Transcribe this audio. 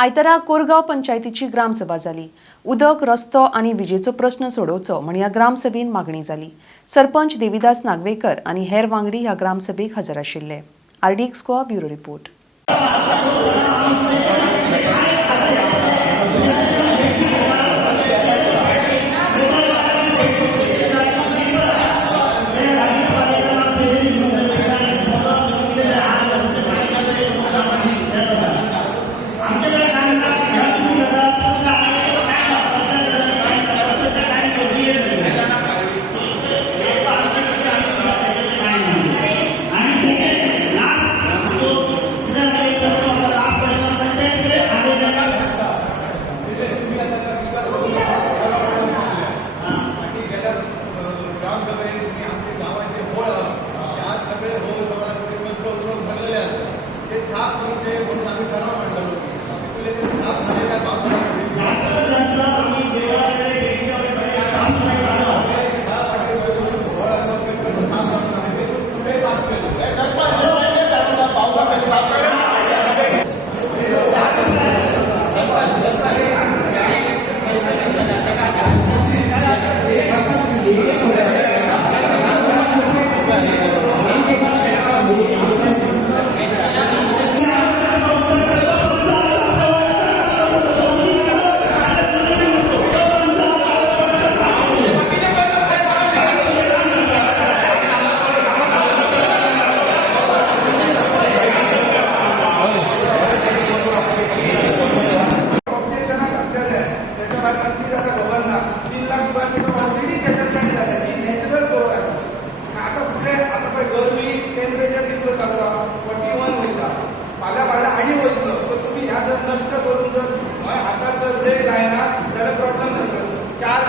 आयतारा कोरगाव पंचायतीची ग्रामसभा जाली। उदक, रस्तो आणि विजेचो प्रश्न सोडवचो म्हण ह्या ग्रामसभेन मागणी जाली। सरपंच देविदास नागवेकर आणि हेर वांगडी ह्या ग्रामसभेक हजर आशिल्ले। RDX Goa bureau report. नष्ट करून जर हातात जर ब्रेक आहे ना त्याला प्रॉब्लेम जातो। 4